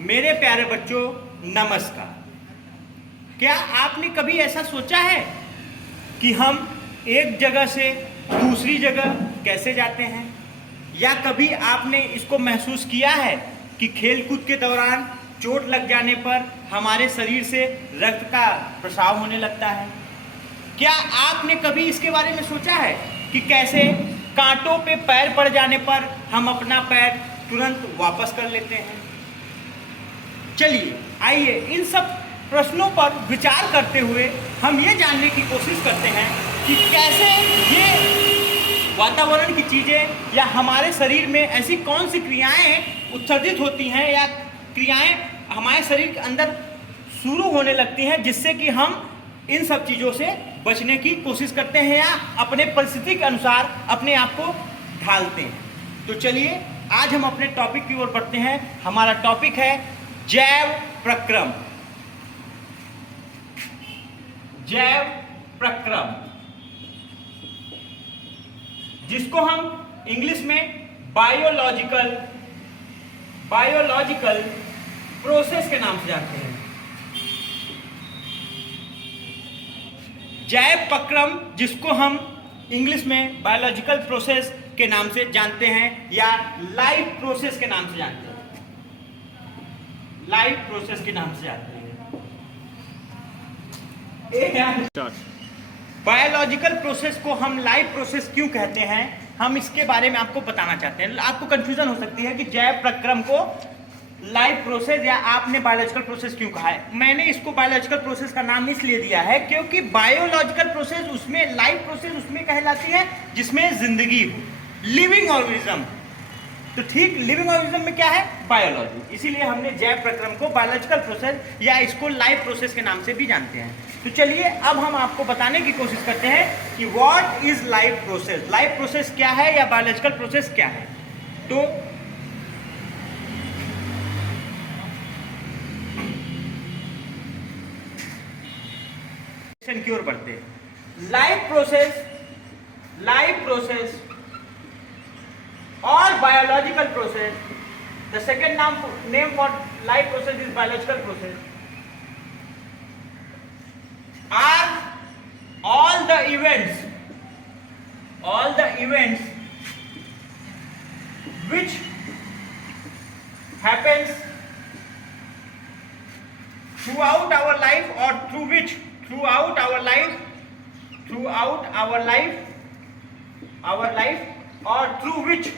मेरे प्यारे बच्चों, नमस्कार। क्या आपने कभी ऐसा सोचा है कि हम एक जगह से दूसरी जगह कैसे जाते हैं? या कभी आपने इसको महसूस किया है कि खेलकूद के दौरान चोट लग जाने पर हमारे शरीर से रक्त का प्रसाव होने लगता है? क्या आपने कभी इसके बारे में सोचा है कि कैसे कांटों पे पैर पड़ जाने पर हम अपना पैर तुरंत वापस कर लेते हैं? चलिए आइए इन सब प्रश्नों पर विचार करते हुए हम ये जानने की कोशिश करते हैं कि कैसे ये वातावरण की चीज़ें या हमारे शरीर में ऐसी कौन सी क्रियाएं उत्सर्जित होती हैं या क्रियाएं हमारे शरीर के अंदर शुरू होने लगती हैं जिससे कि हम इन सब चीज़ों से बचने की कोशिश करते हैं या अपने परिस्थिति के अनुसार अपने आप को ढालते हैं। तो चलिए आज हम अपने टॉपिक की ओर बढ़ते हैं। हमारा टॉपिक है जैव प्रक्रम। जैव प्रक्रम, जिसको हम इंग्लिश में बायोलॉजिकल प्रोसेस के नाम से जानते हैं। जैव प्रक्रम, जिसको हम इंग्लिश में बायोलॉजिकल प्रोसेस के नाम से जानते हैं या लाइफ प्रोसेस के नाम से जानते हैं। लाइफ प्रोसेस के नाम से जानते हैं। बायोलॉजिकल प्रोसेस को हम लाइफ प्रोसेस क्यों कहते हैं, हम इसके बारे में आपको बताना चाहते हैं। आपको कंफ्यूजन हो सकती है कि जैव प्रक्रम को लाइफ प्रोसेस या आपने बायोलॉजिकल प्रोसेस क्यों कहा है। मैंने इसको बायोलॉजिकल प्रोसेस का नाम इसलिए दिया है क्योंकि बायोलॉजिकल प्रोसेस उसमें, लाइफ प्रोसेस उसमें कहलाती है जिसमें जिंदगी हो, लिविंग ऑर्गेनिज्म। तो ठीक लिविंग ऑर्गेनिज्म में क्या है? बायोलॉजी। इसीलिए हमने जैव प्रक्रम को बायोलॉजिकल प्रोसेस या इसको लाइफ प्रोसेस के नाम से भी जानते हैं। तो चलिए अब हम आपको बताने की कोशिश करते हैं कि what is life process. Life process क्या है या बायोलॉजिकल प्रोसेस क्या है। तो की ओर बढ़ते हैं। लाइफ प्रोसेस और biological process, the second name for life process is biological process, are all the events which happens throughout our life or throughout our life or through which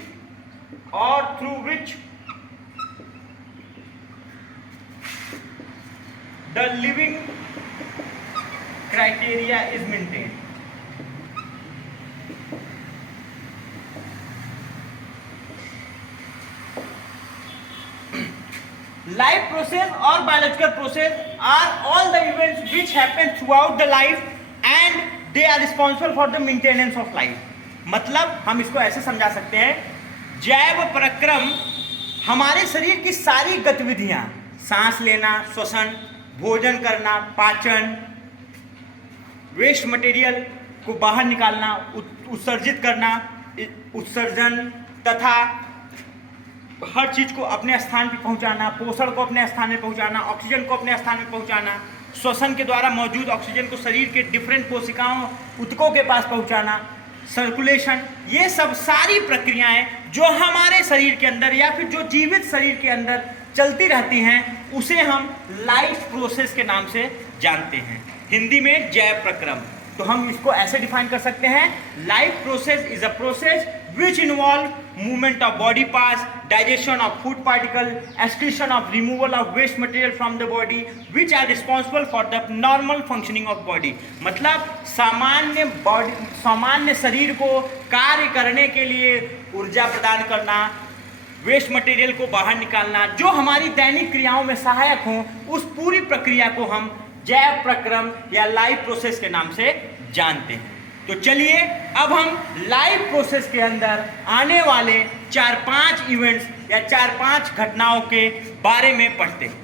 the living criteria is maintained. Life process or biological process are all the events which happen throughout the life and they are responsible for the maintenance of life. मतलब हम इसको ऐसे समझा सकते हैं, जैव प्रक्रम हमारे शरीर की सारी गतिविधियां, सांस लेना, श्वसन, भोजन करना, पाचन, वेस्ट मटेरियल को बाहर निकालना, उत्सर्जित करना, उत्सर्जन तथा हर चीज को अपने स्थान पर पहुंचाना, पोषण को अपने स्थान में पहुंचाना, ऑक्सीजन को अपने स्थान में पहुंचाना, श्वसन के द्वारा मौजूद ऑक्सीजन को शरीर के डिफरेंट कोशिकाओं, ऊतकों के पास पहुंचाना, सर्कुलेशन, ये सब सारी प्रक्रियाएं जो हमारे शरीर के अंदर या फिर जो जीवित शरीर के अंदर चलती रहती हैं उसे हम लाइफ प्रोसेस के नाम से जानते हैं, हिंदी में जैव प्रक्रम। तो हम इसको ऐसे डिफाइन कर सकते हैं, life process is a process which involve movement of body parts, digestion of food particle, excretion of removal of waste material from the body, which are responsible for the normal functioning of body। मतलब सामान्य शरीर को कार्य करने के लिए ऊर्जा प्रदान करना, वेस्ट मटेरियल को बाहर निकालना, जो हमारी दैनिक क्रियाओं में सहायक हों, उस पूरी प्रक्रिया को हम जैव प्रक्रम या लाइफ प्रोसेस के नाम से जानते हैं। तो चलिए अब हम लाइफ प्रोसेस के अंदर आने वाले 4-5 इवेंट्स या 4-5 घटनाओं के बारे में पढ़ते हैं।